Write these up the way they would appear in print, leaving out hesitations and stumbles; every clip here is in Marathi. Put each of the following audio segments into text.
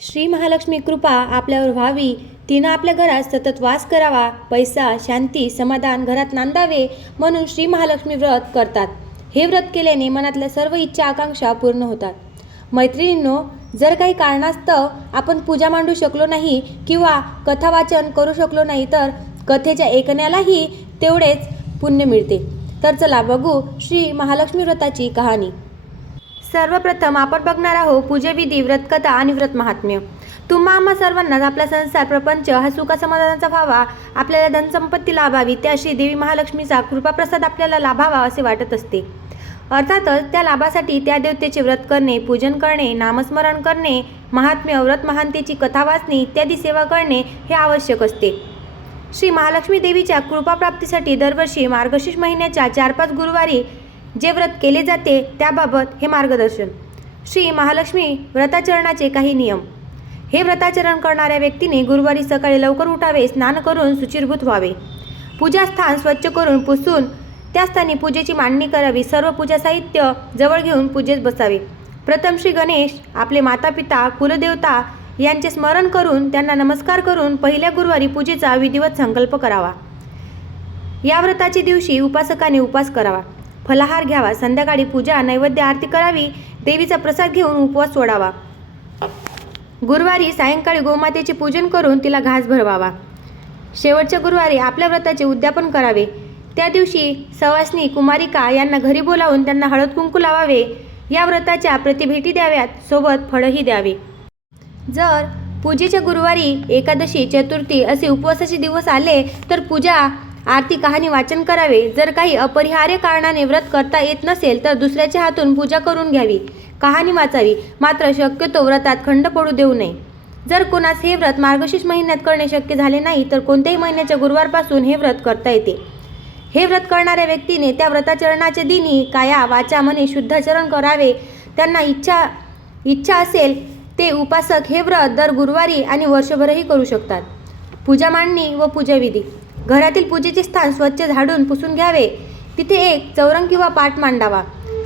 श्री महालक्ष्मी कृपा आपल्यावर व्हावी, तिनं आपल्या घरात सतत वास करावा, पैसा, शांती, समाधान घरात नांदावे म्हणून श्री महालक्ष्मी व्रत करतात. हे व्रत केल्याने मनातल्या सर्व इच्छा आकांक्षा पूर्ण होतात. मैत्रिणींनो, जर काही कारणास्तव आपण पूजा मांडू शकलो नाही किंवा कथा वाचन करू शकलो नाही तर कथेच्या ऐकण्यालाही तेवढेच पुण्य मिळते. तर चला बघू श्री महालक्ष्मी व्रताची कहाणी. सर्वप्रथम आपण बघणार आहोत पूजाविधी, व्रतकथा आणि व्रत महात्म्य. तुम्हा आम्हा सर्वांनाच आपला संसार प्रपंच हा सुखा समाधानाचा व्हावा, आपल्याला धनसंपत्ती लाभावी, त्या श्री देवी महालक्ष्मीचा कृपाप्रसाद आपल्याला लाभावा असे वाटत असते. अर्थातच त्या लाभासाठी त्या देवतेचे व्रत करणे, पूजन करणे, नामस्मरण करणे, महात्म्य, व्रत महानतेची कथा वाचणे इत्यादी सेवा करणे हे आवश्यक असते. श्री महालक्ष्मी देवीच्या कृपाप्राप्तीसाठी दरवर्षी मार्गशीर्ष महिन्याच्या 4-5 गुरुवारी जे व्रत केले जाते त्याबाबत हे मार्गदर्शन. श्री महालक्ष्मी व्रताचरणाचे काही नियम. हे व्रताचरण करणाऱ्या व्यक्तीने गुरुवारी सकाळी लवकर उठावे, स्नान करून शुचिर्भूत व्हावे, पूजास्थान स्वच्छ करून पुसून त्या स्थानी पूजेची मांडणी करावी, सर्व पूजा साहित्य जवळ घेऊन पूजेत बसावे. प्रथम श्री गणेश, आपले मातापिता, कुलदेवता यांचे स्मरण करून त्यांना नमस्कार करून पहिल्या गुरुवारी पूजेचा विधिवत संकल्प करावा. या व्रताच्या दिवशी उपासकाने उपवास करावा, फलाहार घ्यावा, संध्याकाळी पूजा, नैवेद्य, आरती करावी, देवीचा प्रसाद घेऊन उपवास सोडावा. गुरुवारी सायंकाळी गोमातेचे पूजन करून तिला घास भरवावा. शेवटच्या गुरुवारी आपल्या व्रताचे उद्यापन करावे. त्या दिवशी सवासनी, कुमारिका यांना घरी बोलावून त्यांना हळद कुंकू लावावे. या व्रताच्या प्रतिभेटी द्याव्यात, सोबत फळही द्यावे. जर पूजेच्या गुरुवारी एकादशी, चतुर्थी असे उपवासाचे दिवस आले तर पूजा, आरती, कहाणी वाचन करावे. जर काही अपरिहार्य कारणाने व्रत करता येत नसेल तर दुसऱ्याच्या हातून पूजा करून घ्यावी, कहाणी वाचावी. मात्र शक्यतो व्रतात खंड पडू देऊ नये. जर कोणास हे व्रत मार्गशीर्ष महिन्यात करणे शक्य झाले नाही तर कोणत्याही महिन्याच्या गुरुवारपासून हे व्रत करता येते. हे व्रत करणाऱ्या व्यक्तीने त्या व्रताचरणाच्या दिनी काया, वाचा, मने शुद्धाचरण करावे. त्यांना इच्छा असेल ते उपासक हे व्रत दर गुरुवारी आणि वर्षभरही करू शकतात. पूजा मांडणी व पूजाविधी. घरातील पूजेचे स्थान स्वच्छ झाडून पुसून घ्यावे. तिथे एक चौरंग किंवा पाट मांडावा.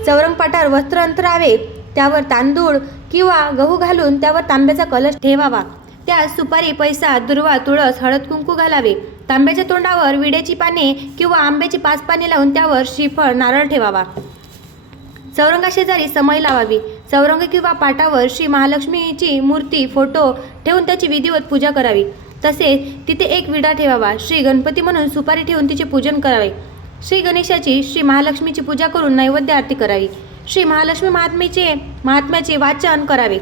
चौरंग पाटावर वस्त्र अंथरावे. त्यावर तांदूळ किंवा गहू घालून त्यावर तांब्याचा कलश ठेवावा. त्यात सुपारी, पैसा, दुर्वा, तुळस, हळद कुंकू घालावे. तांब्याच्या तोंडावर विड्याची पाने किंवा आंब्याची 5 पाने लावून त्यावर श्रीफळ, नारळ ठेवावा. चौरंगाशेजारी समई लावावी. चौरंग किंवा पाटावर श्री महालक्ष्मीची मूर्ती, फोटो ठेवून त्याची विधिवत पूजा करावी. तसेच तिथे एक विडा ठेवावा. श्री गणपती म्हणून सुपारी ठेवून तिचे पूजन करावे. श्री गणेशाची, श्री महालक्ष्मीची पूजा करून नैवेद्य आरती करावी. श्री महालक्ष्मी महात्म्याचे वाचन करावे.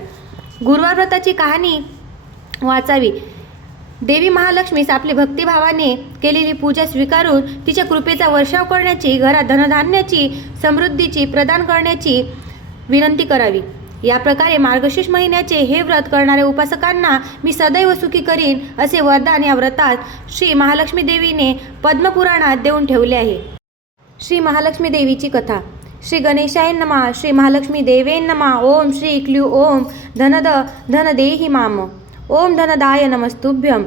गुरुवार व्रताची कहाणी वाचावी. देवी महालक्ष्मीस आपली भक्तिभावाने केलेली पूजा स्वीकारून तिच्या कृपेचा वर्षाव करण्याची, घरात धनधान्याची, समृद्धीची प्रदान करण्याची विनंती करावी. या प्रकारे मार्गशीर्ष महिन्याचे हे व्रत करणाऱ्या उपासकांना मी सदैव सुखी करीन असे वरदान या व्रतात श्री महालक्ष्मी देवीने पद्मपुराणात देऊन ठेवले आहे. श्री महालक्ष्मी देवीची कथा. श्री गणेशाय नमः. श्री महालक्ष्मी देवे नमः. ओम श्री क्ल्यू ओम धनदेहि माम. ओम धनदाय नमस्तुभ्यं.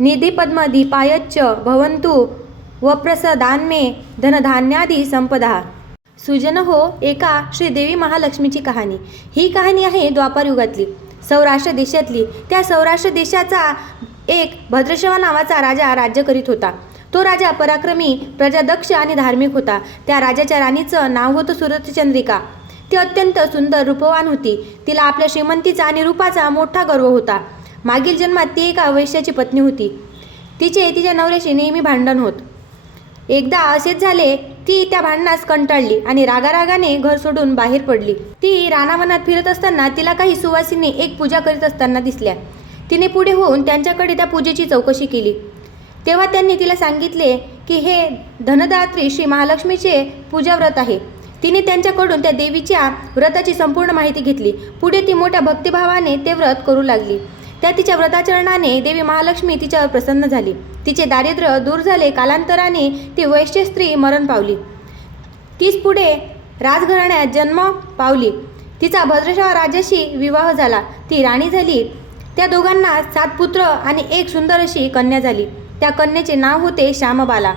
निधी पद्मदीपायच्च भवन्तु वप्रसदान्मे धनधान्यादी संपदा. सुजन हो. एका श्री देवी महालक्ष्मीची कहाणी. ही कहाणी आहे द्वापार युगातली, सौराष्ट्र देशातली. त्या सौराष्ट्र देशाचा एक भद्रश्रवा नावाचा राजा राज्य करीत होता. तो राजा पराक्रमी, प्रजादक्ष आणि धार्मिक होता. त्या राजाच्या राणीचं नाव होतं सुरतचंद्रिका. ती अत्यंत सुंदर, रूपवान होती. तिला आपल्या श्रीमंतीचा आणि रूपाचा मोठा गर्व होता. मागील जन्मात ती एका वैश्याची पत्नी होती. तिच्या नवऱ्याशी नेहमी भांडण होत. एकदा असेच झाले, ती त्या भांडणास कंटाळली आणि रागारागाने घर सोडून बाहेर पडली. ती रानावनात फिरत असताना तिला काही सुवासिनी एक पूजा करीत असताना दिसल्या. तिने पुढे होऊन त्यांच्याकडे त्या पूजेची चौकशी केली. तेव्हा त्यांनी तिला सांगितले की हे धनदात्री श्री महालक्ष्मीचे पूजा व्रत आहे. तिने त्यांच्याकडून त्या देवीच्या व्रताची संपूर्ण माहिती घेतली. पुढे ती मोठ्या भक्तिभावाने ते व्रत करू लागली. त्या तिच्या व्रताचरणाने देवी महालक्ष्मी तिच्यावर प्रसन्न झाली. तिचे दारिद्र्य दूर झाले. कालांतराने ती वैश्य स्त्री मरण पावली. तीच पुढे राजघराण्यात जन्म पावली. तिचा भद्रश्रवा राजाशी विवाह झाला. ती राणी झाली. त्या दोघांना 7 पुत्र आणि एक सुंदर अशी कन्या झाली. त्या कन्येचे नाव होते श्यामबाला.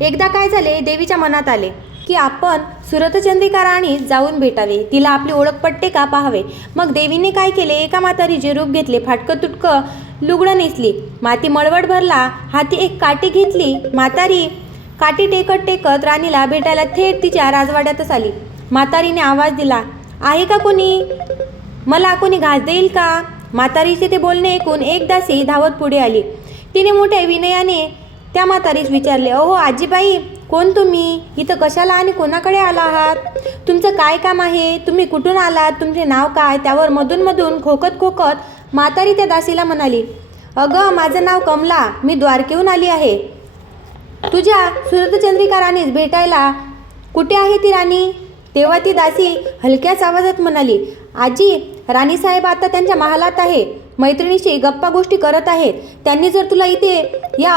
एकदा काय झाले, देवीच्या मनात आले की आपण सुरतचंद्रिका राणी जाऊन भेटावे, तिला आपली ओळख पटते का पाहावे. मग देवीने काय केले, एका म्हातारीचे रूप घेतले, फाटकं तुटकं लुगडं नेसली, माती मळवट भरला, हाती एक काठी घेतली. म्हातारी काठी टेकत टेकत राणीला भेटायला थेट तिच्या राजवाड्यातच आली. म्हातारीने आवाज दिला, आहे का कोणी, मला कोणी घास देईल का. म्हातारीचे ते बोलणे ऐकून एक दासी धावत पुढे आली. तिने मोठ्या विनयाने त्या म्हातारीस विचारले, अहो आजीबाई, कोण तुम्ही, इथं कशाला आणि कोणाकडे आला आहात, तुमचं काय काम आहे, तुम्ही कुठून आलात, तुमचे नाव काय. त्यावर मधून खोकत खोकत म्हातारी त्या दासीला म्हणाली, अगं माझं नाव कमला, मी द्वारकेहून आली आहे. तुझ्या सुरतचंद्रिका राणीस भेटायला. कुठे आहे ती राणी. तेव्हा ती दासी हलक्याच आवाजात म्हणाली, आजी, राणीसाहेब आता त्यांच्या महालात आहे, मैत्रिणीशी गप्पा गोष्टी करत आहेत. त्यांनी जर तुला इथे या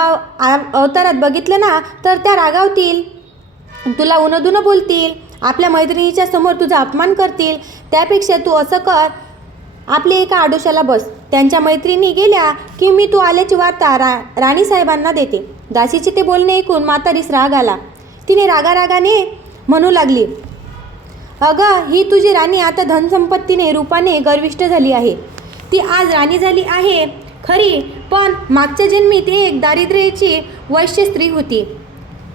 अवतारात बघितलं ना तर त्या रागावतील, तुला उनदुनं बोलतील, आपल्या मैत्रिणीच्या समोर तुझा अपमान करतील. त्यापेक्षा तू असं कर, आपल्या एका आडोशाला बस, त्यांच्या मैत्रिणी गेल्या की मी तू आल्याची वार्ता राणीसाहेबांना देते. दासीचे ते बोलणे ऐकून म्हातारीस राग आला. तिने रागारागाने म्हणू लागली, अगं ही तुझी राणी आता धनसंपत्तीने रूपाने गर्विष्ठ झाली आहे. ती आज राणी झाली आहे खरी, पण मागच्या जन्मी ती एक दारिद्र्याची वैश्य स्त्री होती.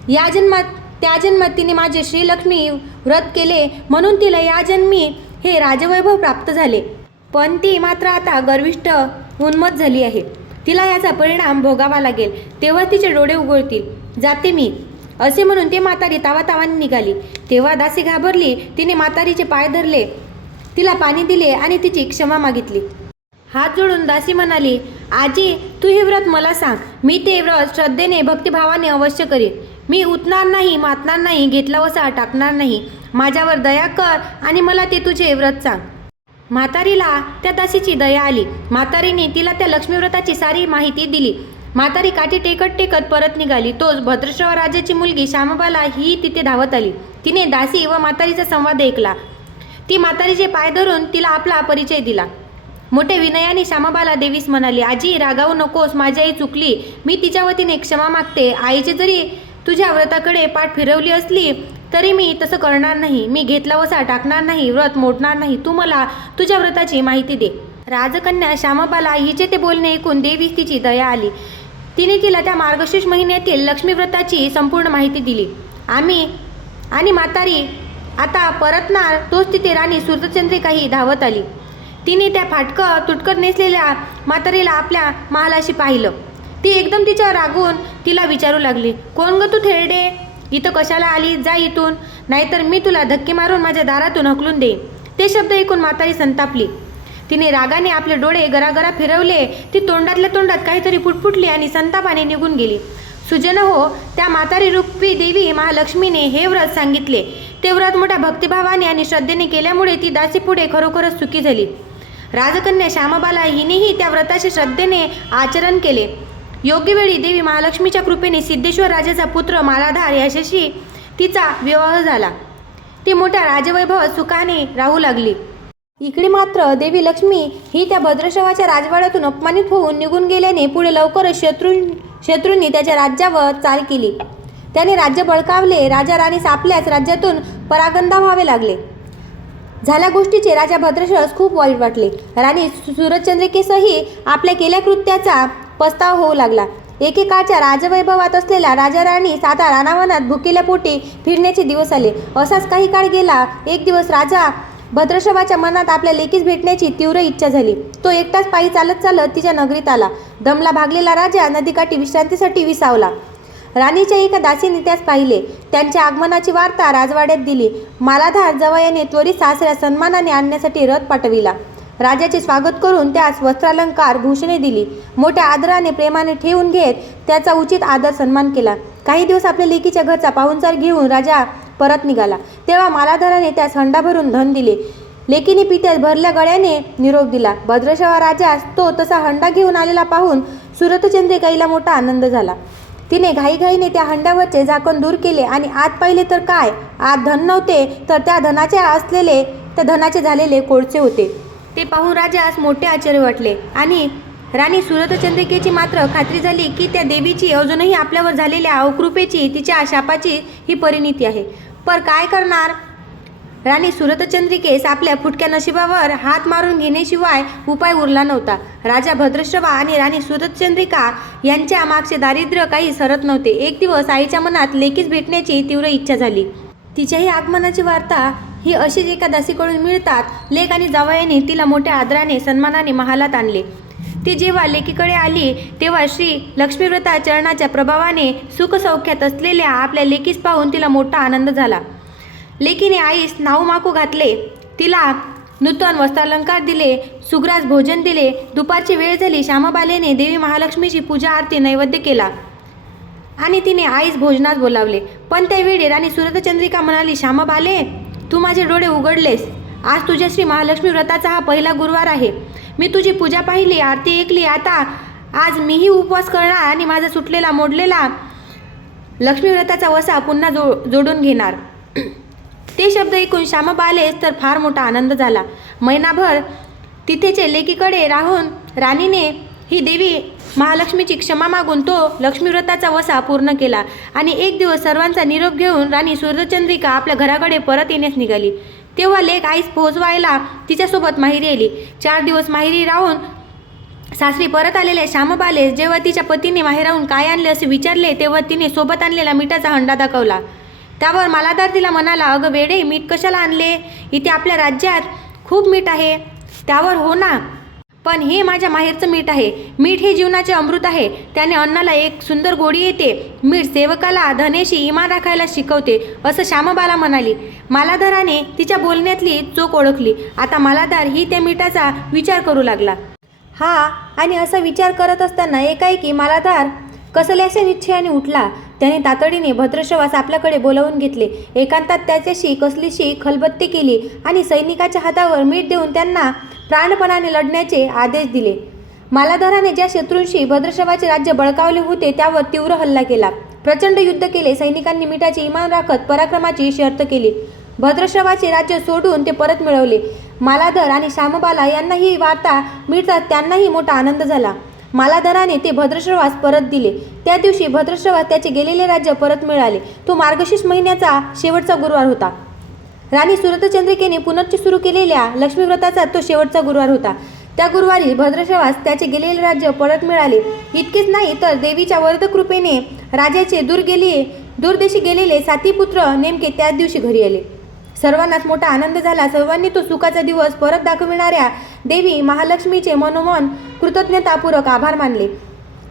त्या जन्मात तिने माझे श्रीलक्ष्मी व्रत केले म्हणून तिला या जन्मी हे राजवैभव प्राप्त झाले. पण ती मात्र आता गर्विष्ठ उन्मत्त झाली आहे. तिला याचा परिणाम भोगावा लागेल, तेव्हा तिचे डोळे उघडतील. जाते मी, असे म्हणून ते म्हातारी तावातावाने निघाली. तेव्हा दासी घाबरली. तिने म्हातारीचे पाय धरले, तिला पाणी दिले आणि तिची क्षमा मागितली. हात जोडून दासी म्हणाली, आजी, तू हे व्रत मला सांग, मी ते व्रत श्रद्धेने भक्तिभावाने अवश्य करीन. मी उतणार नाही, मातणार नाही, घेतला वसा टाकणार नाही. माझ्यावर दया कर आणि मला ते तुझे व्रत सांग. म्हातारीला त्या दासीची दया आली. म्हातारीने तिला त्या लक्ष्मीव्रताची सारी माहिती दिली. म्हातारी काठी टेकत टेकत परत निघाली. तोच भद्रश्रवा राजाची मुलगी श्यामबाला ही तिथे धावत आली. तिने दासी व म्हातारीचा संवाद ऐकला. ती म्हातारीचे पाय धरून तिला आपला परिचय दिला. मोठ्या विनयाने श्यामबाला देवीस म्हणाली, आजी, रागावू नकोस, माझी आई चुकली, मी तिच्या वतीने क्षमा मागते. आईचे जरी तुझ्या व्रताकडे पाठ फिरवली असली तरी मी तसं करणार नाही. मी घेतला वसा टाकणार नाही, व्रत मोडणार नाही. तू मला तुझ्या व्रताची माहिती दे. राजकन्या श्यामबाला हिचे ते बोलणे ऐकून देवीस तिची दया आली. तिने तिला त्या मार्गशीर्ष महिन्यातील लक्ष्मीव्रताची संपूर्ण माहिती दिली. आणि म्हातारी आता परतणार तोच तिथे राणी सुरतचंद्रिकाही धावत आली. तिने त्या फाटकं तुटकत नेसलेल्या म्हातारीला आपल्या महालाशी पाहिलं. ती एकदम तिच्यावर रागून तिला विचारू लागली, कोण ग तू थेरडे, इथं कशाला आली, जा इथून, नाहीतर मी तुला धक्के मारून माझ्या दारातून हकलून देईन. ते शब्द ऐकून म्हातारी संतापली. तिने रागाने आपले डोळे गरागरा फिरवले. ती तोंडातल्या तोंडात काहीतरी पुटपुटली आणि संतापाने निघून गेली. सुजन हो, त्या म्हातारी रूपी देवी महालक्ष्मीने हे व्रत सांगितले. ते व्रत मोठ्या भक्तिभावाने आणि श्रद्धेने केल्यामुळे ती दासी पुढे खरोखरच सुखी झाली. राजकन्या श्यामबाला हिनेही त्या व्रताचे श्रद्धेने आचरण केले. योग्य वेळी देवी महालक्ष्मीच्या कृपेने सिद्धेश्वर राजाचा पुत्र मालाधार याच्याशी तिचा विवाह झाला. ती मोठ्या राजवैभवात सुखाने राहू लागली. इकडे मात्र देवी लक्ष्मी ही त्या भद्रश्रवाच्या राजवाड्यातून अपमानित होऊन निघून गेल्याने पुढे लवकरच शत्रूंनी त्याच्या राज्यावर चाल केली. त्याने राज्य बळकावले. राजा राणीस आपल्याच राज्यातून परागंदा व्हावे लागले. झाल्या गोष्टीचे राजा भद्रश्रवास खूप वाईट वाटले. राणी सुरतचंद्रिकेसही आपल्या केल्या कृत्याचा पस्ताव होऊ लागला. एकेकाळच्या राजवैभवात असलेल्या राजा राणीस आता रानावनात भुकेल्या पोटी फिरण्याचे दिवस आले. असाच काही काळ गेला. एक दिवस राजा भद्रश्रवाच्या मनात आपल्या लेकीस भेटण्याची तीव्र इच्छा झाली. तो एकटाच पायी चालत चालत तिच्या नगरीत आला. दमला भागलेला राजा नदीकाठी विश्रांतीसाठी विसावला. राणीच्या एका दासीने त्यास पाहिले. त्यांच्या आगमनाची वार्ता राजवाड्यात दिली. मालाधार जावयाने त्वरित सासऱ्या सन्मानाने आणण्यासाठी रथ पाठविला. राजाचे स्वागत करून त्यास वस्त्रालंकार भूषणे दिली. मोठ्या आदराने प्रेमाने ठेवून घेत त्याचा उचित आदर सन्मान केला. काही दिवस आपल्या लेकीच्या घरचा पाहुणचार घेऊन राजा परत निघाला. तेव्हा मालाधाराने त्यास हंडा भरून धन दिले. लेकीने पित्यास भरल्या गळ्याने निरोप दिला. भद्रश्रवा राजास तो तसा हंडा घेऊन आलेला पाहून सुरतचंद्रिकाईला मोठा आनंद झाला. तिने घाईघाईने त्या हंड्यावरचे झाकण दूर केले आणि आत पाहिले तर काय, आत धन नव्हते, तर त्या धनाचे झालेले कोळसे होते. ते पाहून राजास मोठे आश्चर्य वाटले आणि राणी सुरतचंद्रिकेची मात्र खात्री झाली की त्या देवीची अजूनही आपल्यावर झालेल्या अवकृपेची, तिच्या शापाची ही परिणिती आहे. पर काय करणार? राणी सुरतचंद्रिकेस आपल्या फुटक्या नशिबावर हात मारून घेण्याशिवाय उपाय उरला नव्हता. राजा भद्रश्रवा आणि राणी सुरतचंद्रिका यांच्या मागचे दारिद्र्य काही सरत नव्हते. एक दिवस आईच्या मनात लेकीस भेटण्याची तीव्र इच्छा झाली. तिच्याही आगमनाची वार्ता ही अशीच एका दासीकडून मिळतात. लेक आणि जावयाने तिला मोठ्या आदराने सन्मानाने महालात आणले. ती जेव्हा लेकीकडे आली तेव्हा श्री लक्ष्मीव्रता चरणाच्या प्रभावाने सुखसौख्यात असलेल्या आपल्या लेकीस पाहून तिला मोठा आनंद झाला. लेकीने आईस नाऊ माकू घातले, तिला नूतन वस्त्रालंकार दिले, सुग्रास भोजन दिले. दुपारची वेळ झाली. श्यामबालेने देवी महालक्ष्मीची पूजा आरती नैवेद्य केला आणि तिने आईस भोजनात बोलावले. पण त्यावेळी राणी सुरतचंद्रिका म्हणाली, श्यामबाले, तू माझे डोळे उघडलेस. आज तुझ्या श्री महालक्ष्मी व्रताचा हा पहिला गुरुवार आहे. मी तुझी पूजा पाहिली, आरती ऐकली. आता आज मीही उपवास करणार आणि माझा सुटलेला मोडलेला लक्ष्मी व्रताचा वसा पुन्हा जोडून घेणार. ते शब्द ऐकून श्यामबालेस तर फार मोठा आनंद झाला. महिनाभर तिथेचे लेकीकडे राहून राणीने ही देवी महालक्ष्मीची क्षमा मागून तो लक्ष्मीव्रताचा वसा पूर्ण केला आणि एक दिवस सर्वांचा निरोप घेऊन राणी सुरतचंद्रिका आपल्या घराकडे परत येण्यास निघाली. तेव्हा लेक आईस पोहोचवायला तिच्यासोबत माहेरी आली. 4 दिवस माहेरी राहून सासरी परत आलेल्या श्यामबालेस जेव्हा तिच्या पतीने माहेराहून काय आणले असे विचारले तेव्हा तिने सोबत आणलेला मिठाचा हंडा दाखवला. त्यावर मालाधार तिला म्हणाला, अगं वेडे, मीठ कशाला आणले? इथे आपल्या राज्यात खूप मीठ आहे. त्यावर हो ना, पण हे माझ्या माहेरचं मीठ आहे. मीठ हे जीवनाचे अमृत आहे. त्याने अन्नाला एक सुंदर गोडी येते. मीठ सेवकाला धनेशी इमान राखायला शिकवते, असं श्यामबाला म्हणाली. मालाधाराने तिच्या बोलण्यातली चोख ओळखली. आता मालाधार ही त्या मिठाचा विचार करू लागला. आणि असा विचार करत असताना एकाएकी मालाधार कसल्याशा निश्चयाने उठला. त्याने तातडीने भद्रश्रवास आपल्याकडे बोलावून घेतले. एकांतात त्याच्याशी कसलीशी खलबत्ती केली आणि सैनिकाच्या हातावर मीठ देऊन त्यांना प्राणपणाने लढण्याचे आदेश दिले. मालाधाराने ज्या शत्रूंशी भद्रश्रवाचे राज्य बळकावले होते त्यावर तीव्र हल्ला केला. प्रचंड युद्ध केले. सैनिकांनी मिठाचे इमान राखत पराक्रमाची शर्त केली. भद्रश्रवाचे राज्य सोडून ते परत मिळवले. मालाधार आणि श्यामबाला यांना ही वार्ता मिळताच त्यांनाही मोठा आनंद झाला. मालाधाराने ते भद्रश्रवास परत दिले. त्या दिवशी भद्रश्रवास त्याचे गेलेले राज्य परत मिळाले. तो मार्गशीर्ष महिन्याचा शेवटचा गुरुवार होता. राणी सुरतचंद्रिकेने पुनश्च सुरू केलेल्या लक्ष्मीव्रताचा तो शेवटचा गुरुवार होता. त्या गुरुवारी भद्रश्रवास त्याचे गेलेले राज्य परत मिळाले. इतकेच नाही तर देवीच्या वरदकृपेने राजाचे दूरदेशी गेलेले 7 पुत्र नेमके त्याच दिवशी घरी आले. सर्वांनाच मोठा आनंद झाला. सर्वांनी तो सुखाचा दिवस परत दाखविणाऱ्या देवी महालक्ष्मीचे मनोमन कृतज्ञतापूर्वक आभार मानले.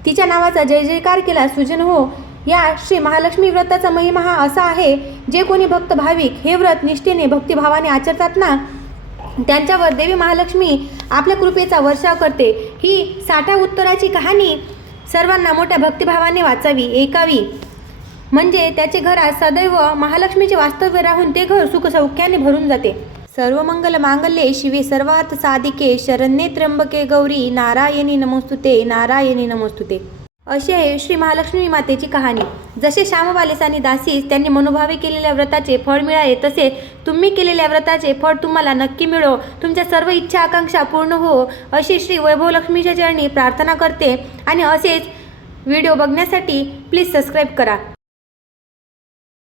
तिच्या नावाचा जय जयकार केला. सुजन हो, या श्री महालक्ष्मी व्रताचा महिमा हा असा आहे, जे कोणी भक्त भाविक हे व्रत निष्ठेने भक्तिभावाने आचरतात ना, त्यांच्यावर देवी महालक्ष्मी आपल्या कृपेचा वर्षाव करते. ही 60 उत्तराची कहाणी सर्वांना मोठ्या भक्तिभावाने वाचावी, ऐकावी, म्हणजे त्याचे घरात सदैव महालक्ष्मीचे वास्तव्य राहून ते घर सुखसौख्याने भरून जाते. सर्व मंगल मांगल्ये शिवे सर्वार्थ साधिके शरण्ये त्र्यंबके गौरी नारायणी नमोस्तुते नारायणी नमोस्तुते. अशी आहे श्री महालक्ष्मी मातेची कहाणी. जसे श्यामबालेस आणि दासीस त्यांनी मनोभावे केलेल्या व्रताचे फळ मिळाले, तसे तुम्ही केलेल्या व्रताचे फळ तुम्हाला नक्की मिळो, तुमच्या सर्व इच्छा आकांक्षा पूर्ण हो, अशी श्री वैभवलक्ष्मीच्या चरणी प्रार्थना करते. आणि असेच व्हिडिओ बघण्यासाठी प्लीज सबस्क्राईब करा.